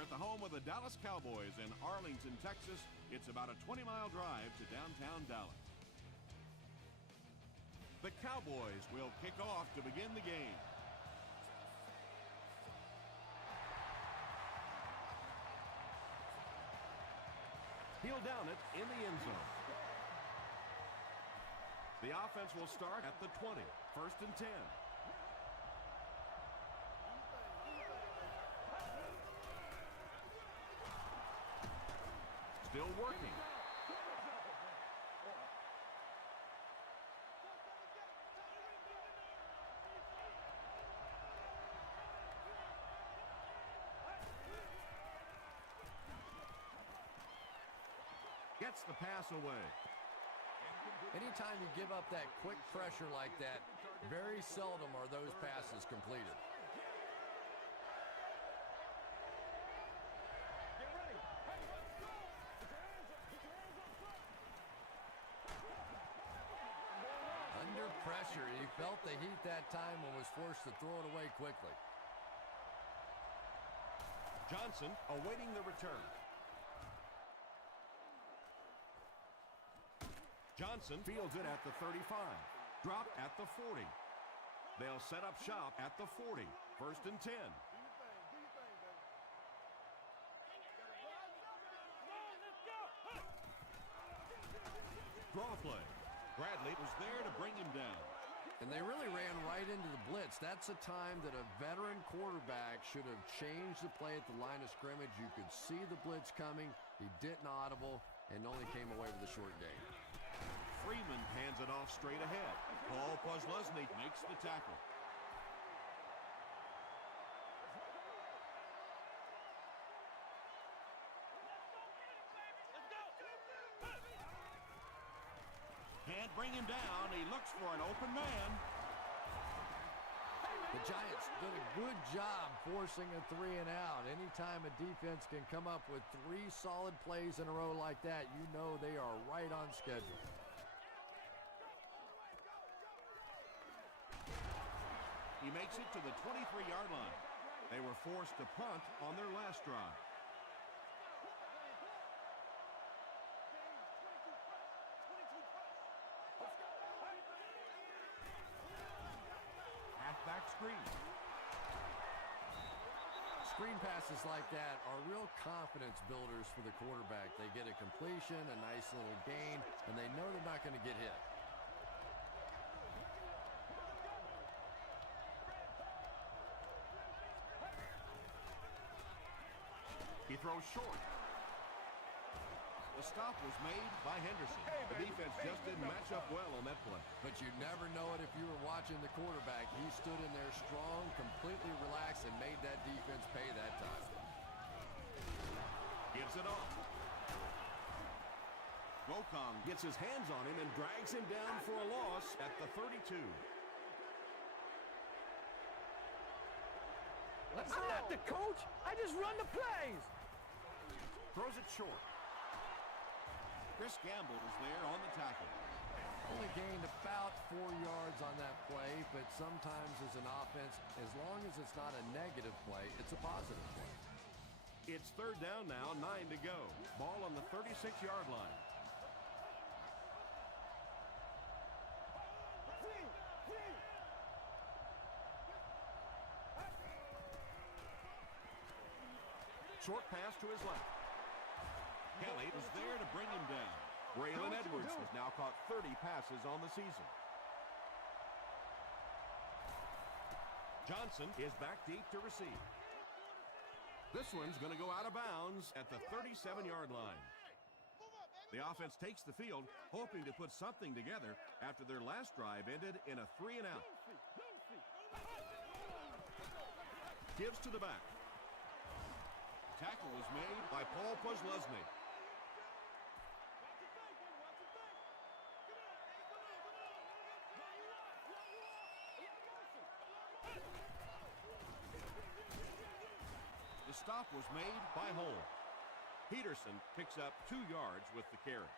We're at the home of the Dallas Cowboys in Arlington, Texas. It's about a 20-mile drive to downtown Dallas. The Cowboys will kick off to begin the game. He'll down it in the end zone. The offense will start at the 20, 1st and 10. Still working. Gets the pass away. Anytime you give up that quick pressure like that, very seldom are those passes completed. Under pressure, he felt the heat that time and was forced to throw it away quickly. Johnson awaiting the return. Johnson fields it at the 35. Drop at the 40. They'll set up shop at the 40. 1st and 10. Draw play. Bradley was there to bring him down. And they really ran right into the blitz. That's a time that a veteran quarterback should have changed the play at the line of scrimmage. You could see the blitz coming. He didn't audible and only came away with a short gain. Freeman hands it off straight ahead. Paul Posluszny makes the tackle. Can't bring him down. He looks for an open man. The Giants did a good job forcing a 3 and out. Anytime a defense can come up with 3 solid plays in a row like that, you know they are right on schedule. He makes it to the 23-yard line. They were forced to punt on their last drive. Halfback screen. Screen passes like that are real confidence builders for the quarterback. They get a completion, a nice little gain, and they know they're not going to get hit. He throws short. The stop was made by Henderson. The defense just didn't match up well on that play. But you never know it if you were watching the quarterback. He stood in there strong, completely relaxed, and made that defense pay that time. Gives it off. Wokong gets his hands on him and drags him down for a loss at the 32. I'm not the coach. I just run the plays. Throws it short. Chris Gamble is there on the tackle. Only gained about 4 yards on that play, but sometimes as an offense, as long as it's not a negative play, it's a positive play. It's 3rd down now, 9 to go. Ball on the 36-yard line. Short pass to his left. Kelly was there to bring him down. Braylon Edwards has now caught 30 passes on the season. Johnson is back deep to receive. This one's going to go out of bounds at the 37-yard line. The offense takes the field, hoping to put something together after their last drive ended in a 3 and out. Gives to the back. Tackle was made by Paul Posluszny. The stop was made by Holmes. Peterson picks up 2 yards with the carry.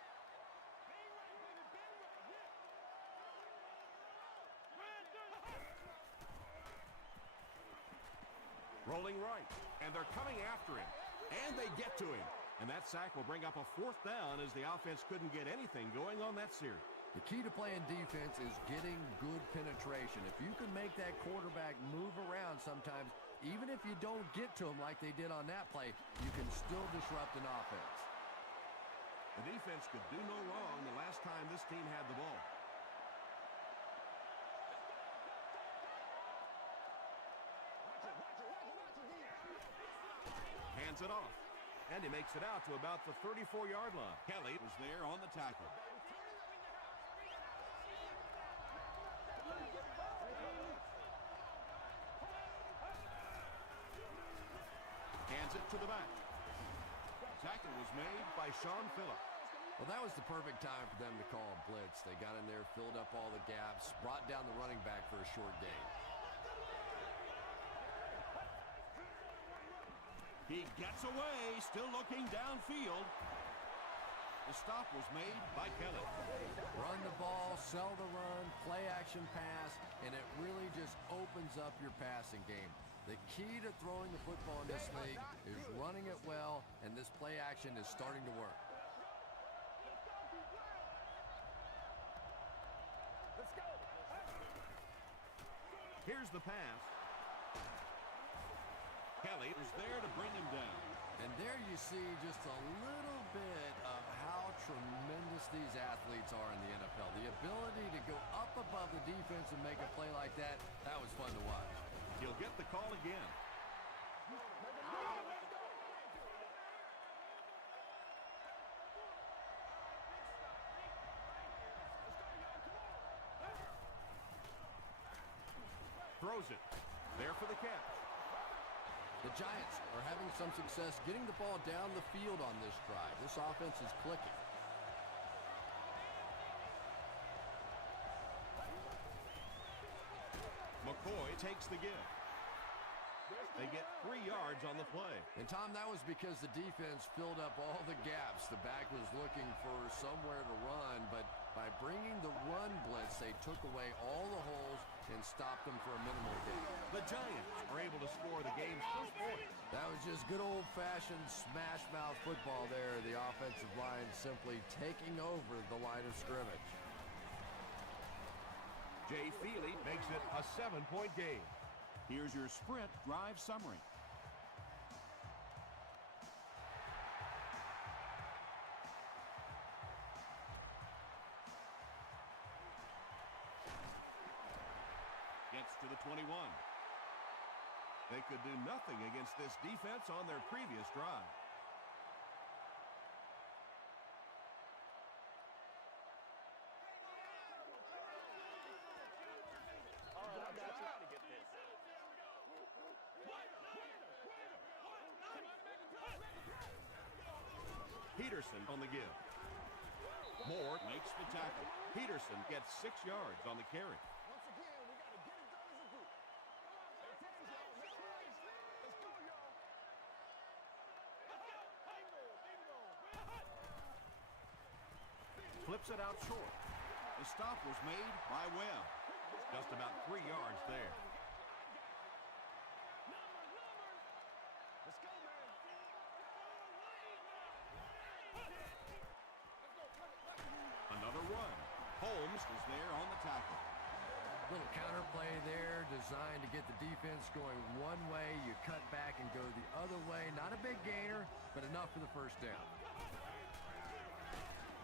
Rolling right, and they're coming after him. And they get to him. And that sack will bring up a 4th down as the offense couldn't get anything going on that series. The key to playing defense is getting good penetration. If you can make that quarterback move around sometimes, even if you don't get to him like they did on that play, you can still disrupt an offense. The defense could do no wrong the last time this team had the ball. Hands it off. And he makes it out to about the 34-yard line. Kelly was there on the tackle. Hands it to the back. Tackle was made by Sean Phillips. Well, that was the perfect time for them to call a blitz. They got in there, filled up all the gaps, brought down the running back for a short gain. He gets away, still looking downfield. The stop was made by Kelly. Run the ball, sell the run, play action pass, and it really just opens up your passing game. The key to throwing the football in this league is running it well, and this play action is starting to work. Let's go. Here's the pass. Kelly was there to bring him down. And there you see just a little bit of how tremendous these athletes are in the NFL. The ability to go up above the defense and make a play like that, that was fun to watch. He'll get the call again. Throws it. There for the catch. The Giants are having some success getting the ball down the field on this drive. This offense is clicking. McCoy takes the give. They get 3 yards on the play. And, Tom, that was because the defense filled up all the gaps. The back was looking for somewhere to run, but by bringing the run blitz, they took away all the holes and stopped them for a minimal gain. The Giants are able to score the game's first point. That was just good old-fashioned smash-mouth football there. The offensive line simply taking over the line of scrimmage. Jay Feely makes it a 7-point game. Here's your sprint drive summary. Gets to the 21. They could do nothing against this defense on their previous drive. All right, I got you. To get this. Peterson on the give. Moore makes the tackle. Peterson gets 6 yards on the carry. Once again, we got to get it done as a group. Let's go, y'all. Flips it out short. The stop was made by Webb. Just about 3 yards there. Let's go, man. Another run. Holmes is there on the tackle. Little counterplay there designed to get the defense going one way. You cut back and go the other way. Not a big gainer, but enough for the first down.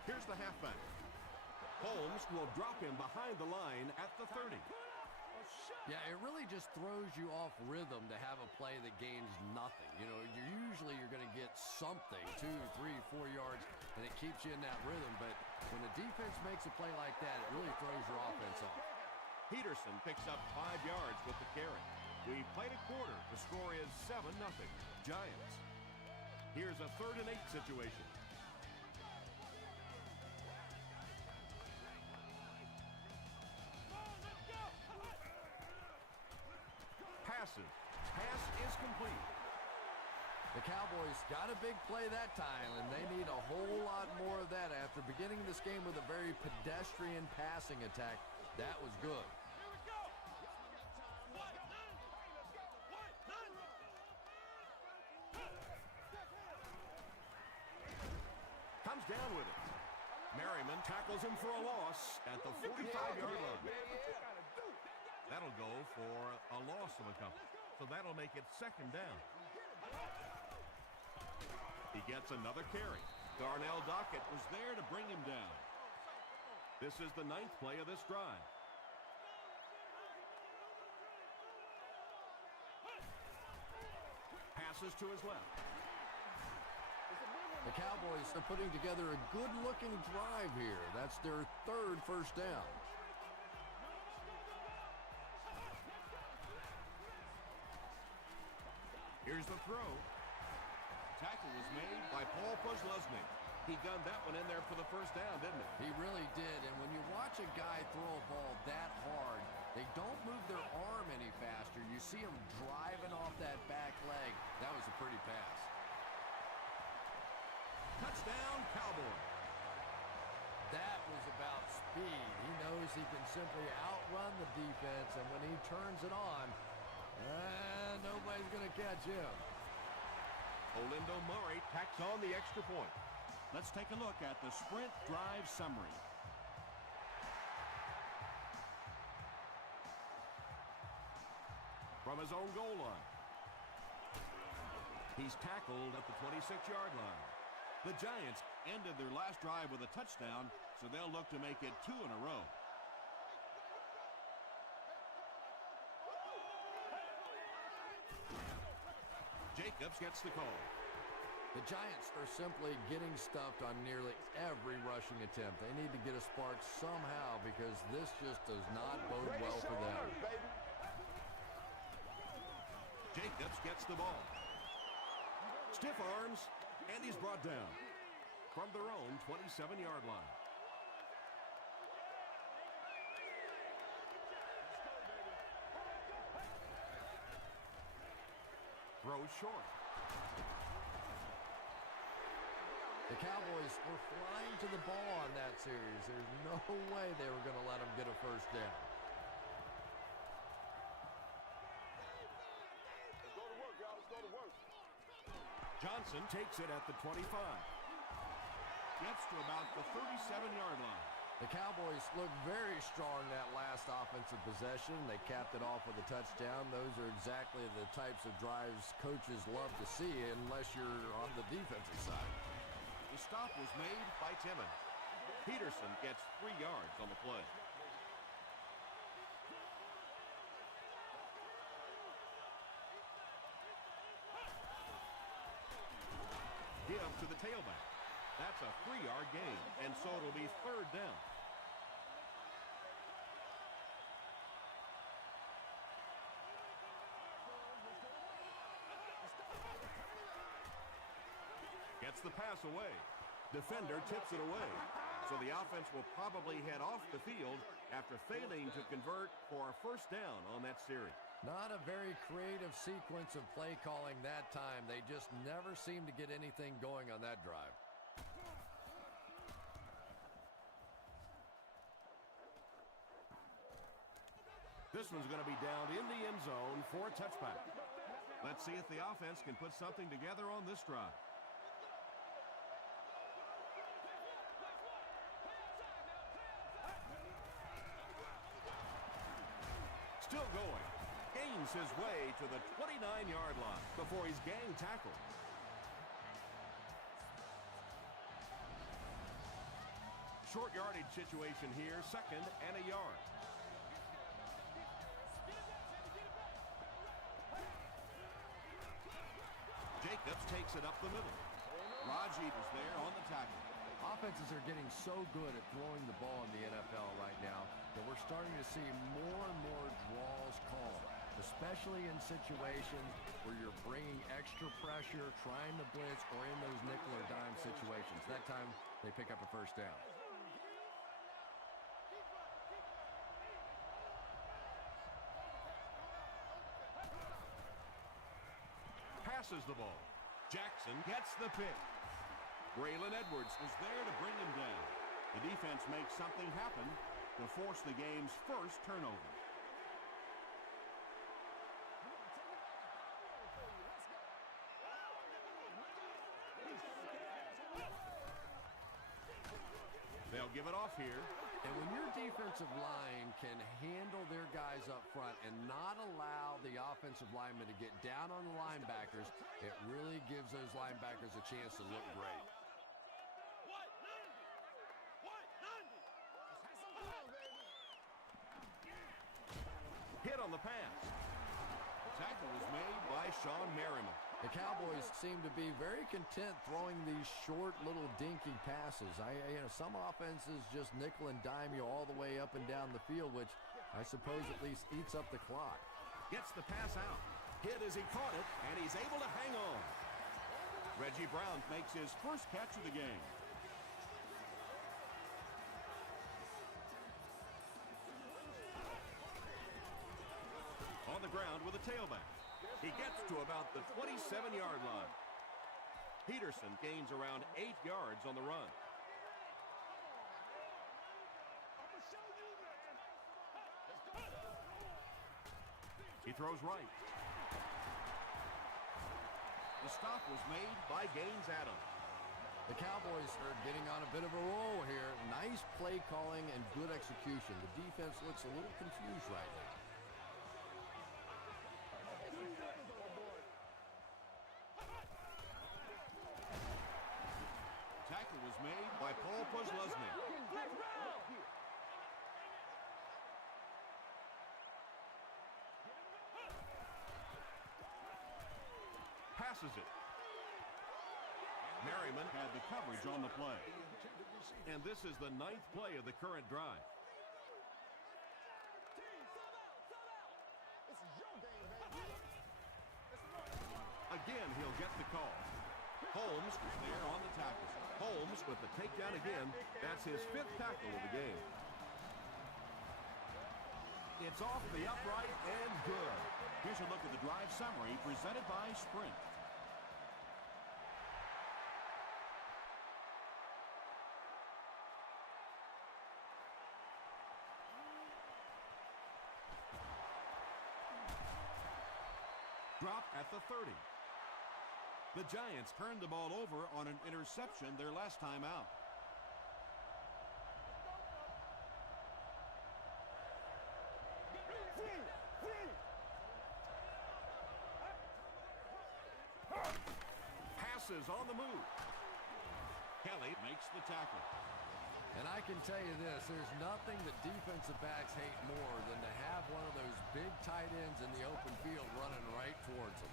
Here's the halfback. Holmes will drop him behind the line at the 30. Yeah, it really just throws you off rhythm to have a play that gains nothing. You know, you're going to get something, 2, 3, 4 yards, and it keeps you in that rhythm. But when the defense makes a play like that, it really throws your offense off. Peterson picks up 5 yards with the carry. We played a quarter. The score is 7-0. Giants. Here's a 3rd and 8 situation. Passes. Pass is complete. The Cowboys got a big play that time, and they need a whole lot more of that after beginning this game with a very pedestrian passing attack. That was good. comes down with it. Merriman tackles him for a loss at the 45-yard line. That'll go for a loss of a couple. So that'll make it second down. He gets another carry. Darnell Dockett was there to bring him down. This is the 9th play of this drive. Passes to his left. The Cowboys are putting together a good-looking drive here. That's their 3rd first down. Here's the throw. Tackle was made by Paul Posluszny. He gunned that one in there for the first down, didn't he? He really did, and when you watch a guy throw a ball that hard, they don't move their arm any faster. You see him driving off that back leg. That was a pretty pass. Touchdown, Cowboys. That was about speed. He knows he can simply outrun the defense, and when he turns it on, nobody's going to catch him. Olindo Murray tacks on the extra point. Let's take a look at the sprint drive summary. From his own goal line. He's tackled at the 26-yard line. The Giants ended their last drive with a touchdown, so they'll look to make it 2 in a row. Jacobs gets the call. The Giants are simply getting stuffed on nearly every rushing attempt. They need to get a spark somehow because this just does not bode well for them. Jacobs gets the ball. Stiff arms, and he's brought down from their own 27-yard line. Throws short. The Cowboys were flying to the ball on that series. There's no way they were going to let them get a first down. Let's go to work, y'all. Let's go to work. Johnson takes it at the 25. Gets to about the 37-yard line. The Cowboys look very strong that last offensive possession. They capped it off with a touchdown. Those are exactly the types of drives coaches love to see unless you're on the defensive side. The stop was made by Timmons. Peterson gets 3 yards on the play. Give to the tailback. That's a 3-yard gain, and so it'll be 3rd down. Gets the pass away. Defender tips it away. So the offense will probably head off the field after failing to convert for a first down on that series. Not a very creative sequence of play calling that time. They just never seem to get anything going on that drive. This one's going to be down in the end zone for a touchback. Let's see if the offense can put something together on this drive. Still going. Gains his way to the 29-yard line before he's gang tackled. Short yardage situation here, 2nd and a yard. Jacobs takes it up the middle. Raji is there on the tackle. Offenses are getting so good at throwing the ball in the NFL right now that we're starting to see more and more draws called, especially in situations where you're bringing extra pressure, trying to blitz, or in those nickel or dime situations. That time, they pick up a first down. Passes the ball. Jackson gets the pick. Braylon Edwards was there to bring him down. The defense makes something happen to force the game's first turnover. give it off here. And when your defensive line can handle their guys up front and not allow the offensive linemen to get down on the linebackers, it really gives those linebackers a chance to look great. Hit on the pass. Tackle was made by Sean Merriman. The Cowboys seem to be very content throwing these short little dinky passes. Some offenses just nickel and dime you all the way up and down the field, which I suppose at least eats up the clock. Gets the pass out. Hit as he caught it, and he's able to hang on. Reggie Brown makes his first catch of the game. On the ground with a tailback. He gets to about the 27-yard line. Peterson gains around 8 yards on the run. He throws right. The stop was made by Gaines Adams. The Cowboys are getting on a bit of a roll here. Nice play calling and good execution. The defense looks a little confused right now. Tackle was made by Paul Posluszny. Passes it. Merriman had the coverage on the play. And this is the 9th play of the current drive. Again, he'll get the call. Holmes is there on the tackle. Holmes with the takedown again. That's his 5th tackle of the game. It's off the upright and good. Here's a look at the drive summary presented by Sprint. Drop at the 30. The Giants turned the ball over on an interception their last time out. Passes on the move. Kelly makes the tackle. And I can tell you this, there's nothing that defensive backs hate more than to have one of those big tight ends in the open field running right towards them.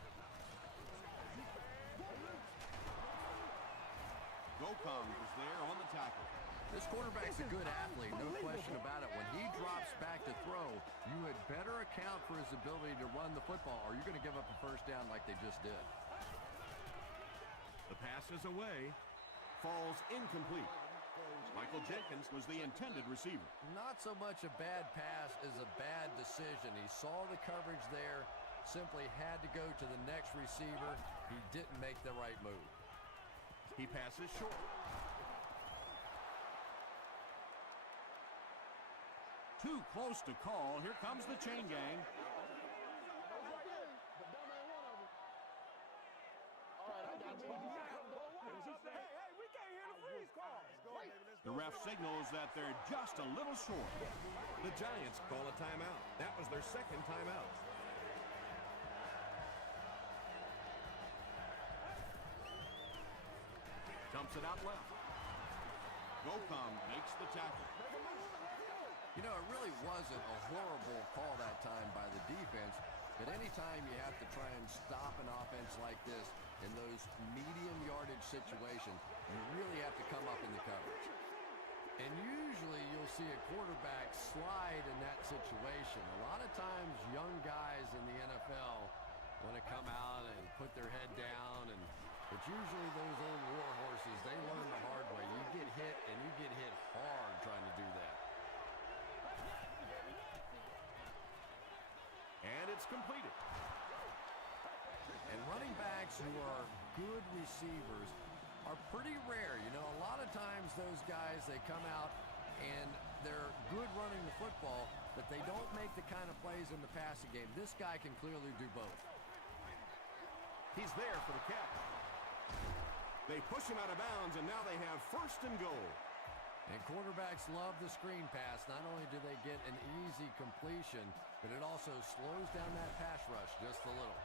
Gokong is there on the tackle. This quarterback's a good athlete, no question about it. When he drops back to throw, you had better account for his ability to run the football, or you're going to give up a first down like they just did. The pass is away. Falls incomplete. Michael Jenkins was the intended receiver. Not so much a bad pass as a bad decision. He saw the coverage there, simply had to go to the next receiver. He didn't make the right move. He passes short. Too close to call. Here comes the chain gang. The ref signals that they're just a little short. The Giants call a timeout. That was their 2nd timeout. Dumps it out left. Gokong makes the tackle. You know, it really wasn't a horrible call that time by the defense, but anytime you have to try and stop an offense like this in those medium yardage situations, you really have to come up in the coverage. And usually you'll see a quarterback slide in that situation. A lot of times young guys in the NFL want to come out and put their head down, but usually those old war horses, they learn the hard way. You get hit, and you get hit hard trying to do that. And it's completed. And running backs who are good receivers are pretty rare. You know, a lot of times those guys, they come out and they're good running the football, but they don't make the kind of plays in the passing game. This guy can clearly do both. He's there for the catch. They push him out of bounds, and now they have 1st and goal. And quarterbacks love the screen pass. Not only do they get an easy completion, but it also slows down that pass rush just a little.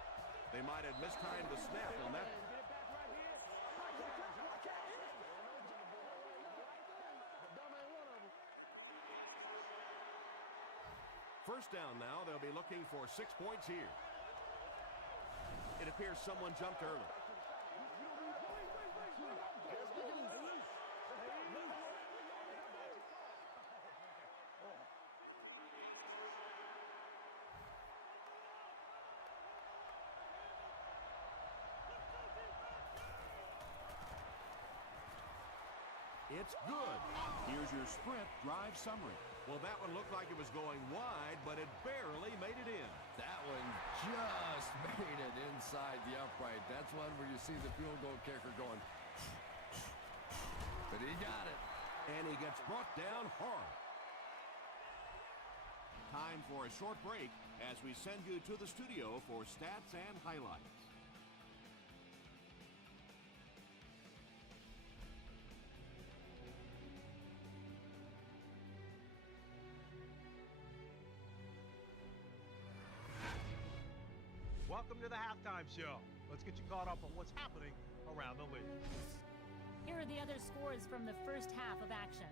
They might have mistimed the snap on that. First down now. They'll be looking for 6 points here. It appears someone jumped early. It's good. Here's your sprint drive summary. Well, that one looked like it was going wide, but it barely made it in. That one just made it inside the upright. That's one where you see the field goal kicker going, but he got it. And he gets brought down hard. Time for a short break as we send you to the studio for stats and highlights. Welcome to the halftime show. Let's get you caught up on what's happening around the league. Here are the other scores from the first half of action.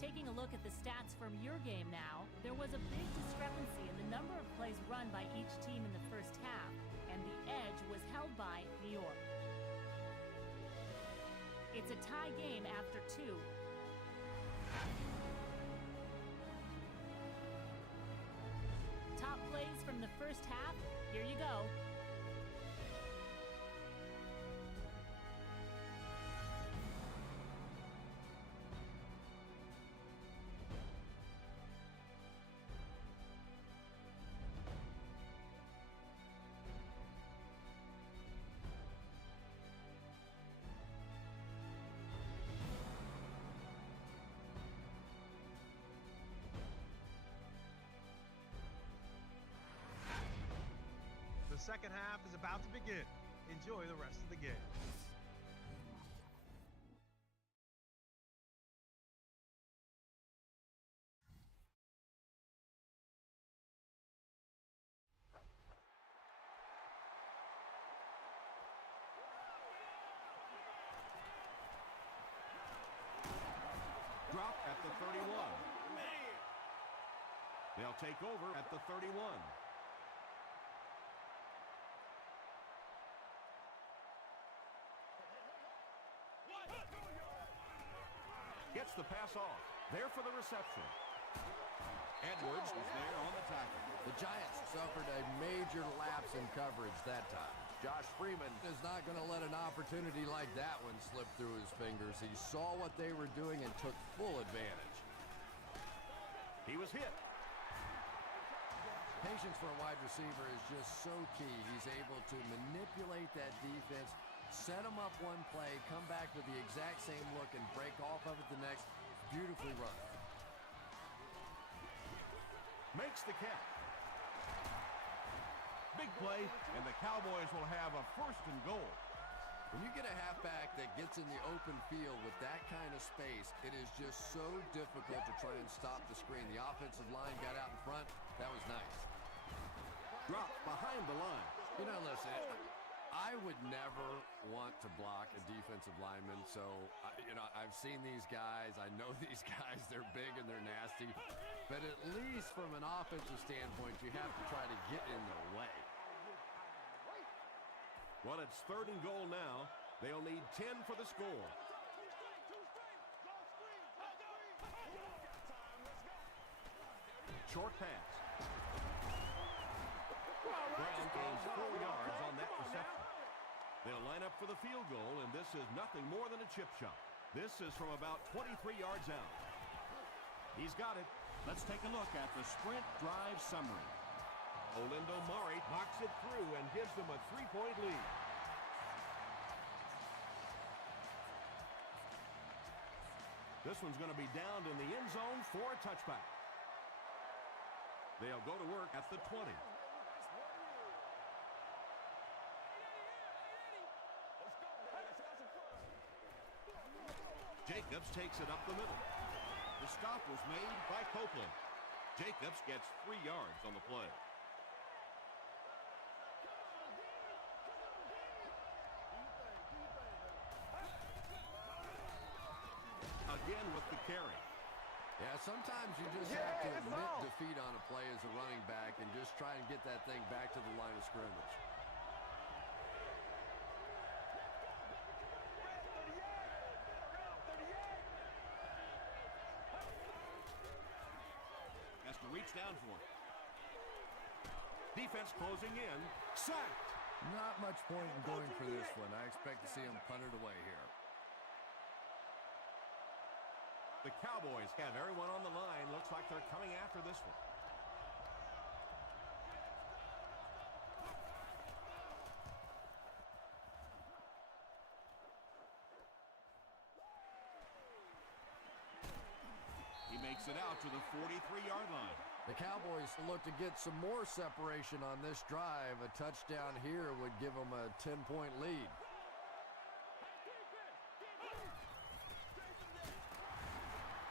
Taking a look at the stats from your game now, there was a big discrepancy in the number of plays run by each team in the first half, and the edge was held by New York. It's a tie game after 2. Top plays from the first half, here you go. The second half is about to begin. Enjoy the rest of the game. Drop at the 31. They'll take over at the 31. Gets the pass off. There for the reception. Edwards is there on the tackle. The Giants suffered a major lapse in coverage that time. Josh Freeman is not going to let an opportunity like that one slip through his fingers. He saw what they were doing and took full advantage. He was hit. Patience for a wide receiver is just so key. He's able to manipulate that defense, set them up one play, come back with the exact same look, and break off of it the next. Beautifully run. Makes the catch. Big play, and the Cowboys will have a 1st and goal. When you get a halfback that gets in the open field with that kind of space, it is just so difficult to try and stop the screen. The offensive line got out in front. That was nice. Drop behind the line. You know, listen, I would never want to block a defensive lineman, so, I've seen these guys. I know these guys. They're big and they're nasty. But at least from an offensive standpoint, you have to try to get in their way. Well, it's 3rd and goal now. They'll need 10 for the score. Short pass. Brown gains 4 yards on that reception. They'll line up for the field goal, and this is nothing more than a chip shot. This is from about 23 yards out. He's got it. Let's take a look at the sprint drive summary. Olindo Mari knocks it through and gives them a 3-point lead. This one's going to be downed in the end zone for a touchback. They'll go to work at the 20. Jacobs takes it up the middle. The stop was made by Copeland. Jacobs gets 3 yards on the play. Again with the carry. Yeah, sometimes you just have to admit defeat on a play as a running back and just try and get that thing back to the line of scrimmage. Has to reach down for it. Defense closing in. Sacked. Not much point in going for this one. I expect to see him punt it away here. The Cowboys have everyone on the line. Looks like they're coming after this one. He makes it out to the 43-yard line. The Cowboys look to get some more separation on this drive. A touchdown here would give them a 10-point lead.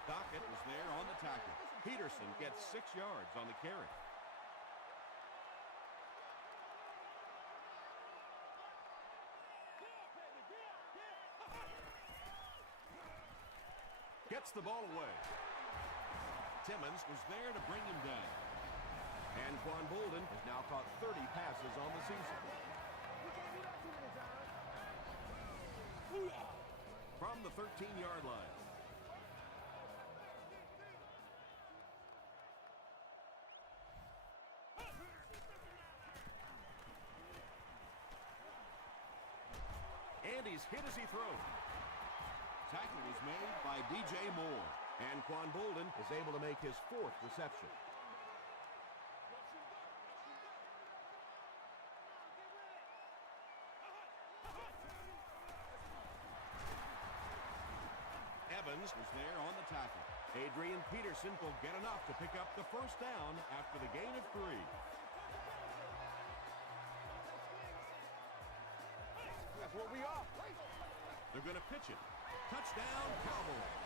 Dockett was there on the tackle. Peterson gets 6 yards on the carry. Gets the ball away. Timmons was there to bring him down. And Quan Bolden has now caught 30 passes on the season. From the 13-yard line. And he's hit as he throws. Tackle was made by D.J. Moore. And Quan Bolden is able to make his 4th reception. Evans was there on the tackle. Adrian Peterson will get enough to pick up the first down after the gain of 3. That's what we are. They're going to pitch it. Touchdown, Cowboys.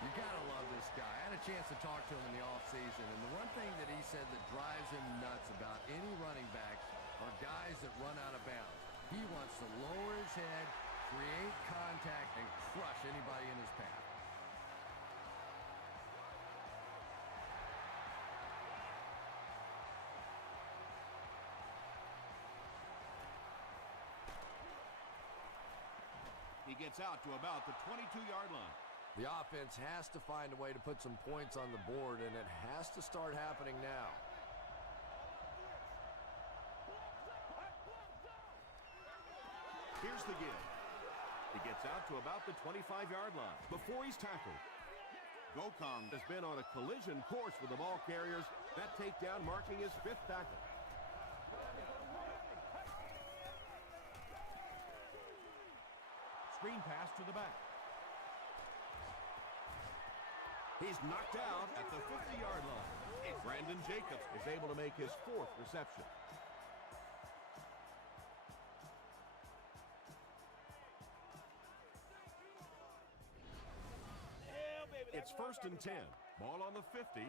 You gotta love this guy. I had a chance to talk to him in the offseason, and the one thing that he said that drives him nuts about any running backs are guys that run out of bounds. He wants to lower his head, create contact, and crush anybody in his path. He gets out to about the 22-yard line. The offense has to find a way to put some points on the board, and it has to start happening now. Here's the give. He gets out to about the 25-yard line before he's tackled. Gokong has been on a collision course with the ball carriers. That takedown marking his 5th tackle. Screen pass to the back. He's knocked out at the 50-yard line. And Brandon Jacobs is able to make his 4th reception. It's 1st and 10. Ball on the 50.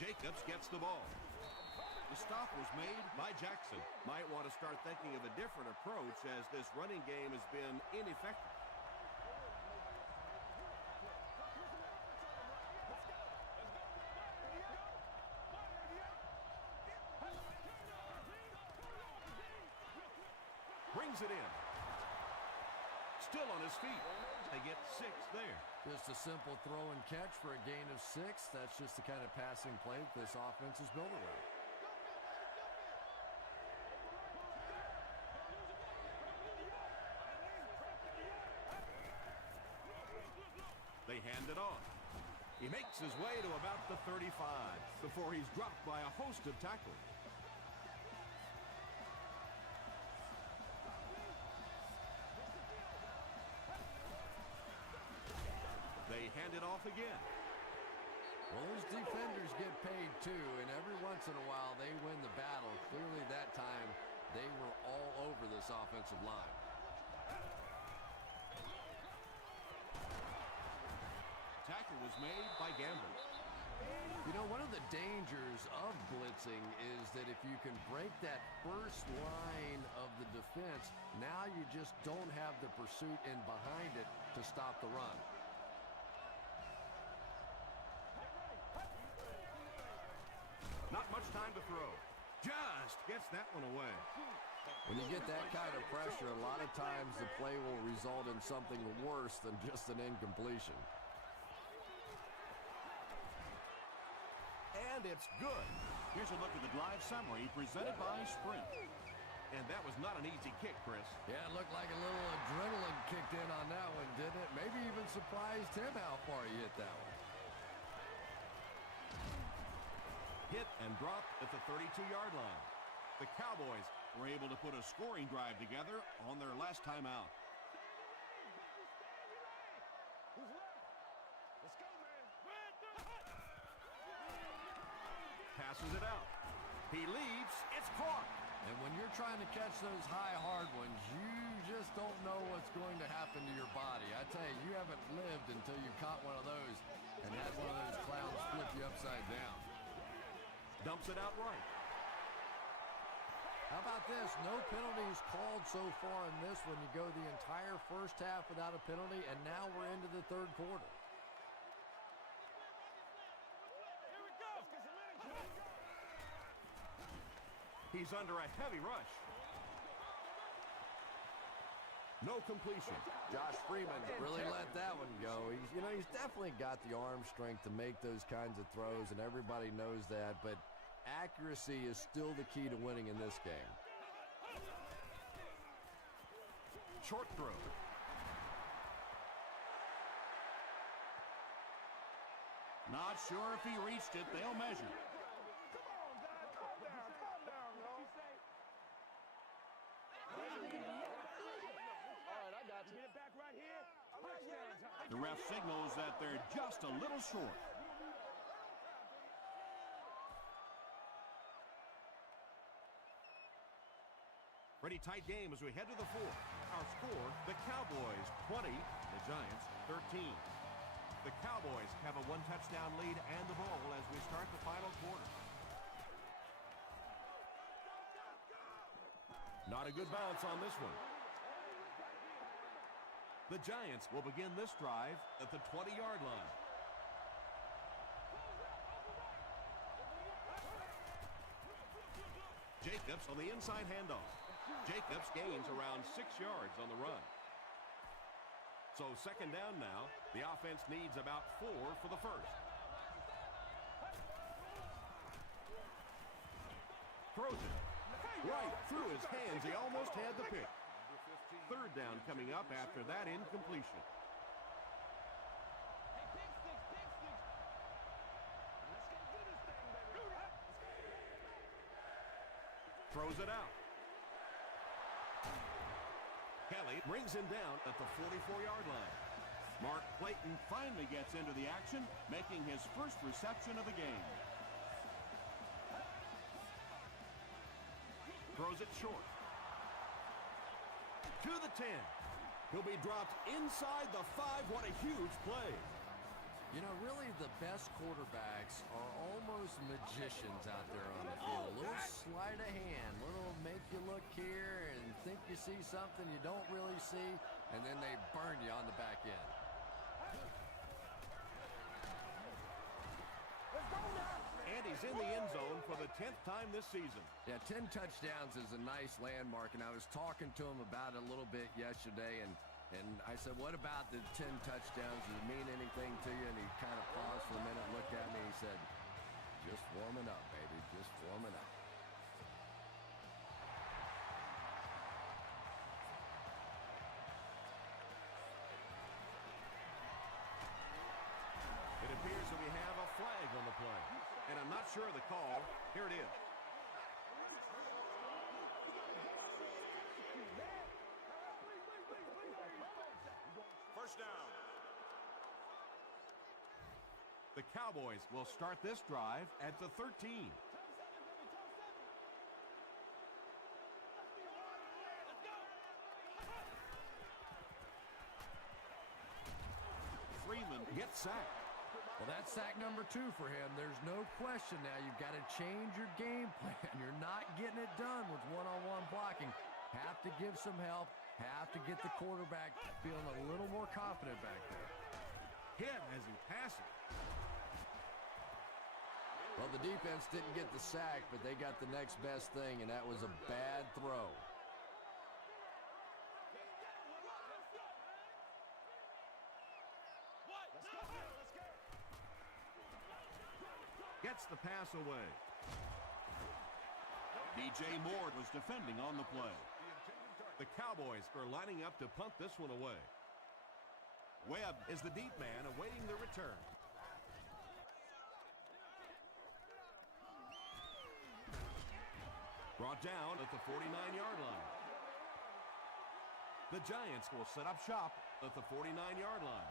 Jacobs gets the ball. The stop was made by Jackson. Might want to start thinking of a different approach as this running game has been ineffective. Brings it in. Still on his feet. They get 6 there. Just a simple throw and catch for a gain of 6. That's just the kind of passing play that this offense is built around. They hand it off. He makes his way to about the 35 before he's dropped by a host of tacklers. hand it off again. Well, those defenders get paid too, and every once in a while they win the battle. Clearly that time they were all over this offensive line. Tackle was made by Gamble. You know, one of the dangers of blitzing is that if you can break that first line of the defense, now you just don't have the pursuit in behind it to stop the run. Not much time to throw. Just gets that one away. When you get that kind of pressure, a lot of times the play will result in something worse than just an incompletion. And it's good. Here's a look at the drive summary presented by Sprint. And that was not an easy kick, Chris. Yeah, it looked like a little adrenaline kicked in on that one, didn't it? Maybe even surprised him how far he hit that one. Hit and dropped at the 32-yard line. The Cowboys were able to put a scoring drive together on their last time out. Passes it out. He leaps. It's caught. And when you're trying to catch those high, hard ones, you just don't know what's going to happen to your body. I tell you, you haven't lived until you caught one of those and had one of those clowns flip you upside down. Dumps it out right. How about this? No penalties called so far in this one. You go the entire first half without a penalty, and now we're into the third quarter. He's under a heavy rush. No completion. Josh Freeman really let that one go. He's definitely got the arm strength to make those kinds of throws, and everybody knows that, but accuracy is still the key to winning in this game. Short throw. Not sure if he reached it. They'll measure. The ref signals that they're just a little short. Pretty tight game as we head to the fourth. Our score, the Cowboys 20, the Giants 13. The Cowboys have a one-touchdown lead and the ball as we start the final quarter. Not a good bounce on this one. The Giants will begin this drive at the 20-yard line. Jacobs on the inside handoff. Jacobs gains around 6 yards on the run. So second down now. The offense needs about 4 for the first. Throws it. Right through his hands. He almost had the pick. Third down coming up after that incompletion. Throws it out. Kelly brings him down at the 44-yard line. Mark Clayton finally gets into the action, making his first reception of the game. Throws it short. To the 10. He'll be dropped inside the 5. What a huge play. You know, really the best quarterbacks are almost magicians out there on the field. A little sleight of hand, little make you look here and think you see something you don't really see, and then they burn you on the back end. And he's in the end zone for the 10th time this season. Yeah, 10 touchdowns is a nice landmark, and I was talking to him about it a little bit yesterday, and I said, what about the 10 touchdowns? Does it mean anything to you? And he kind of paused for a minute, looked at me, and he said, just warming up, baby, just warming up. It appears that we have a flag on the play. And I'm not sure of the call. Here it is. First down. The Cowboys will start this drive at the 13. Freeman gets sacked. Well, that's sack number 2 for him. There's no question now you've got to change your game plan. You're not getting it done with one-on-one blocking. Have to give some help. Have to get the quarterback feeling a little more confident back there. Hit as he passes. Well, the defense didn't get the sack, but they got the next best thing, and that was a bad throw. Gets the pass away. DJ Moore was defending on the play. The Cowboys are lining up to punt this one away. Webb is the deep man awaiting the return. Brought down at the 49-yard line. The Giants will set up shop at the 49-yard line.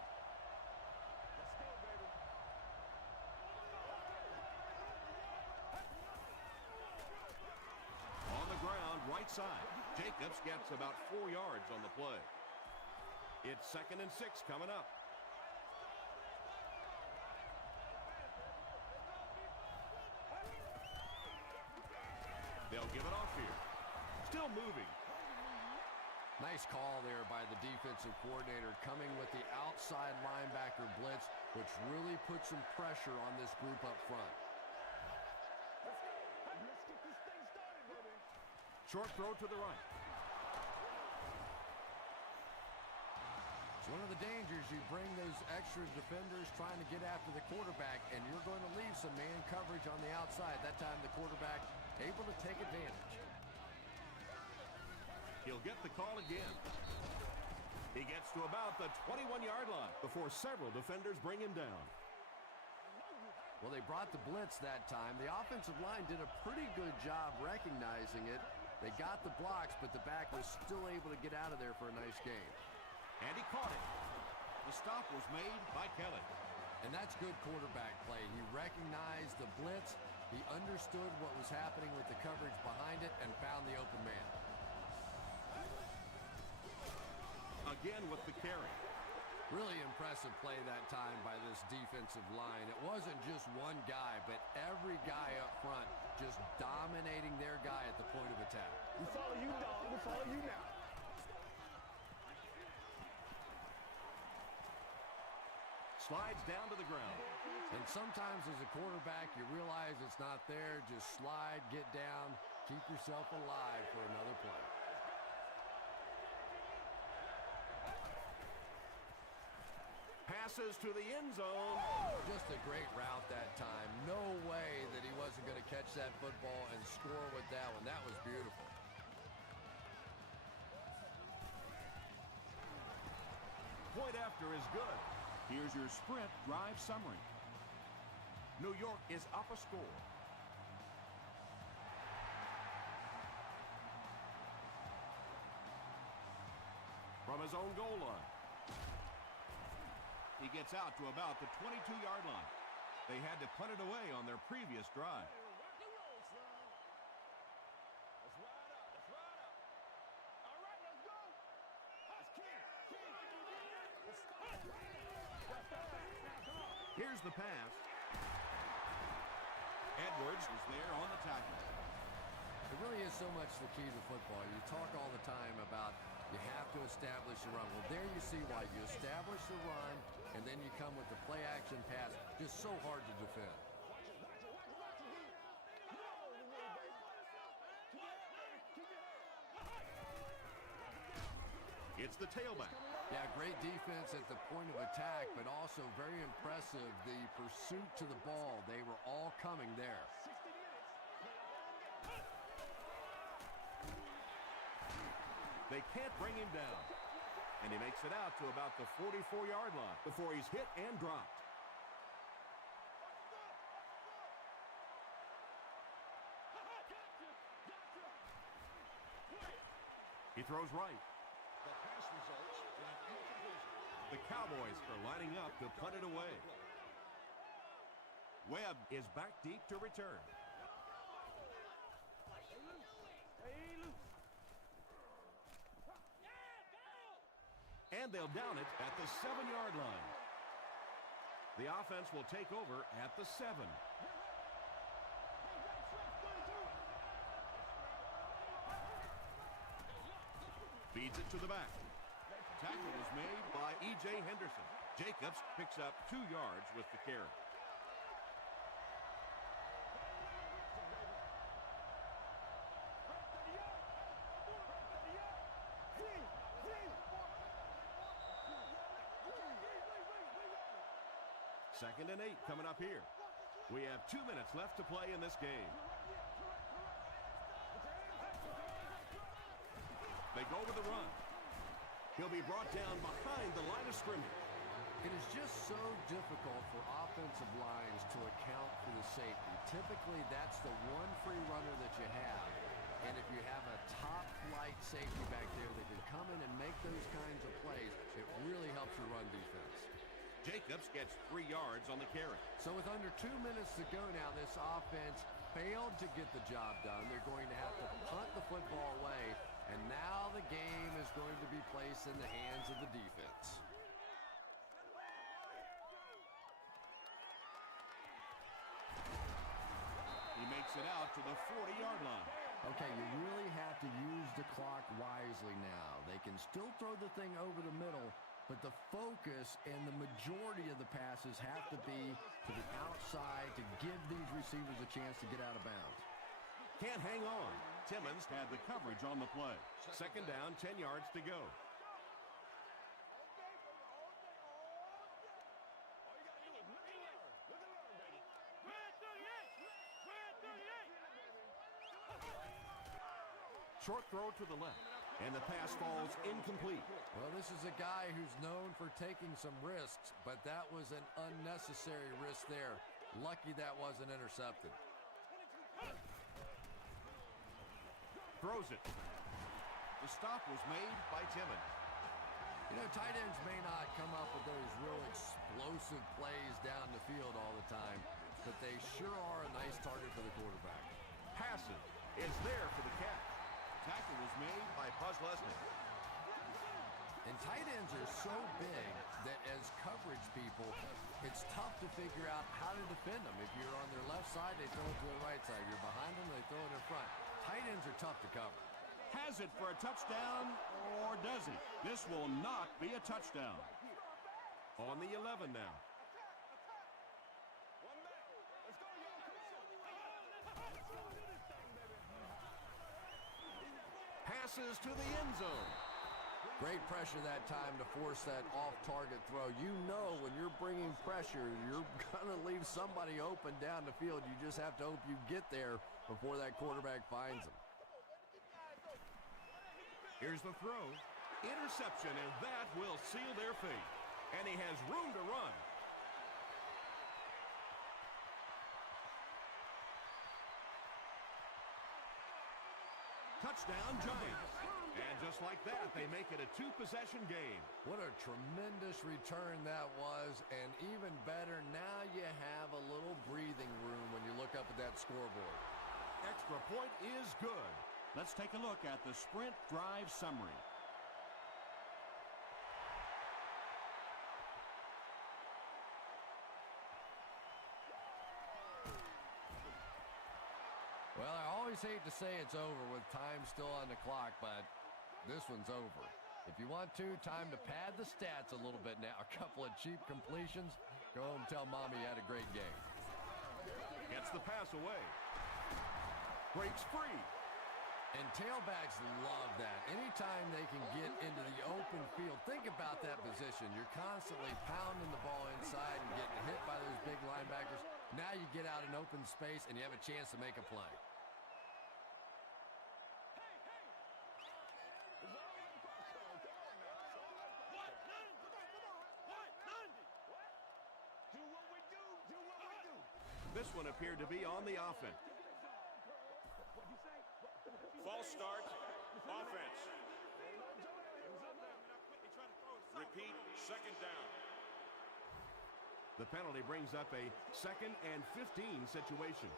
On the ground, right side. Jacobs gets about 4 yards on the play. It's 2nd and 6 coming up. They'll give it off here. Still moving. Nice call there by the defensive coordinator coming with the outside linebacker blitz, which really put some pressure on this group up front. Short throw to the right. It's one of the dangers. You bring those extra defenders trying to get after the quarterback, and you're going to leave some man coverage on the outside. That time the quarterback able to take advantage. He'll get the call again. He gets to about the 21-yard line before several defenders bring him down. Well, they brought the blitz that time. The offensive line did a pretty good job recognizing it. They got the blocks, but the back was still able to get out of there for a nice gain. And he caught it. The stop was made by Kelly. And that's good quarterback play. He recognized the blitz. He understood what was happening with the coverage behind it and found the open man. Again with the carry. Really impressive play that time by this defensive line. It wasn't just one guy, but every guy up front just dominating their guy at the point of attack. We follow you, dog. We follow you now. Slides down to the ground. And sometimes as a quarterback, you realize it's not there. Just slide, get down, keep yourself alive for another play. Passes to the end zone. Just a great route that time. No way that he wasn't going to catch that football and score with that one. That was beautiful. Point after is good. Here's your sprint drive summary. New York is up a score. From his own goal line. He gets out to about the 22-yard line. They had to punt it away on their previous drive. Here's the pass. Edwards is there on the tackle. It really is so much the key to football. You talk all the time about you have to establish the run. Well, there you see why. You establish the run, and then you come with the play-action pass. Just so hard to defend. It's the tailback. Yeah, great defense at the point of attack, but also very impressive, the pursuit to the ball. They were all coming there. They can't bring him down. And he makes it out to about the 44-yard line before he's hit and dropped. He throws right. The pass results in an incompletion. The Cowboys are lining up to punt it away. Webb is back deep to return. And they'll down it at the 7-yard line. The offense will take over at the 7. Feeds it to the back. Tackle was made by E.J. Henderson. Jacobs picks up 2 yards with the carry. Second and 8 coming up here. We have 2 minutes left to play in this game. They go with the run. He'll be brought down behind the line of scrimmage. It is just so difficult for offensive lines to account for the safety. Typically, that's the one free runner that you have. And if you have a top-flight safety back there that can come in and make those kinds of plays, it really helps your run defense. Jacobs gets 3 yards on the carry. So with under 2 minutes to go now, this offense failed to get the job done. They're going to have to punt the football away, and now the game is going to be placed in the hands of the defense. He makes it out to the 40-yard line. Okay, you really have to use the clock wisely now. They can still throw the thing over the middle, but the focus and the majority of the passes have to be to the outside to give these receivers a chance to get out of bounds. Can't hang on. Timmons had the coverage on the play. Second down, 10 yards to go. Short throw to the left, and the pass falls incomplete. Well, this is a guy who's known for taking some risks, but that was an unnecessary risk there. Lucky that wasn't intercepted. Throws it. The stop was made by Timmons. You know, tight ends may not come up with those real explosive plays down the field all the time, but they sure are a nice target for the quarterback. Passes is there for the catch. Tackle was made by Buzz Leslie. And tight ends are so big that as coverage people, it's tough to figure out how to defend them. If you're on their left side, they throw it to the right side. You're behind them, they throw it in front. Tight ends are tough to cover. Has it for a touchdown, or does he? This will not be a touchdown. On the 11 now. Passes to the end zone. Great pressure that time to force that off-target throw. You know when you're bringing pressure, you're going to leave somebody open down the field. You just have to hope you get there before that quarterback finds him. Here's the throw. Interception, and that will seal their fate. And he has room to run. Touchdown, Giants. And just like that, they make it a 2-possession game. What a tremendous return that was, and even better, now you have a little breathing room when you look up at that scoreboard. Extra point is good. Let's take a look at the sprint drive summary. Well, I always hate to say it's over with time still on the clock, but this one's over. If you want to, time to pad the stats a little bit now. A couple of cheap completions. Go home and tell Mommy you had a great game. Gets the pass away. Breaks free. And tailbacks love that. Anytime they can get into the open field, think about that position. You're constantly pounding the ball inside and getting hit by those big linebackers. Now you get out in open space and you have a chance to make a play. This one appeared to be on the offense. False start. Offense. Repeat. Second down. The penalty brings up a 2nd and 15 situation.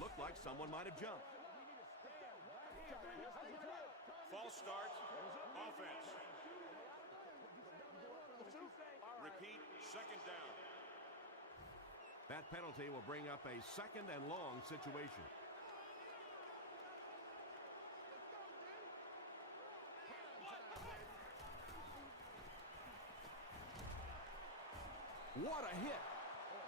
Looked like someone might have jumped. False start. Offense. Repeat, 2nd down. That penalty will bring up a 2nd and long situation. What a hit!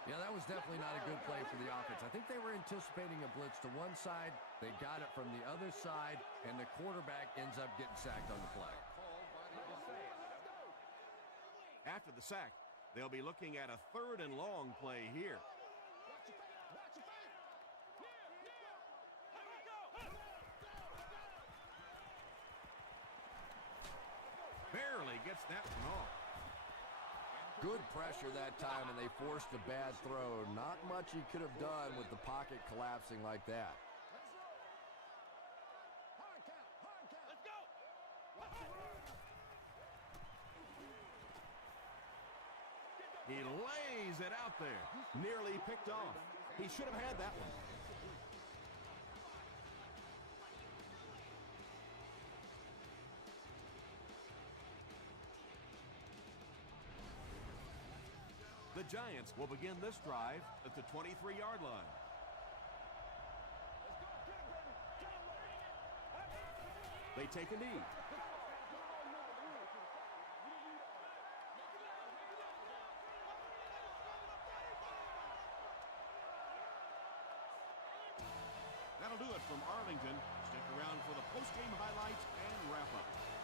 Yeah, that was definitely not a good play for the offense. I think they were anticipating a blitz to one side. They got it from the other side, and the quarterback ends up getting sacked on the play. After the sack, they'll be looking at a 3rd and long play here. Barely gets that one off. Good pressure that time, and they forced a bad throw. Not much he could have done with the pocket collapsing like that. He lays it out there. Nearly picked off. He should have had that one. The Giants will begin this drive at the 23-yard line. They take a knee. That'll do it from Arlington. Stick around for the post-game highlights and wrap-up.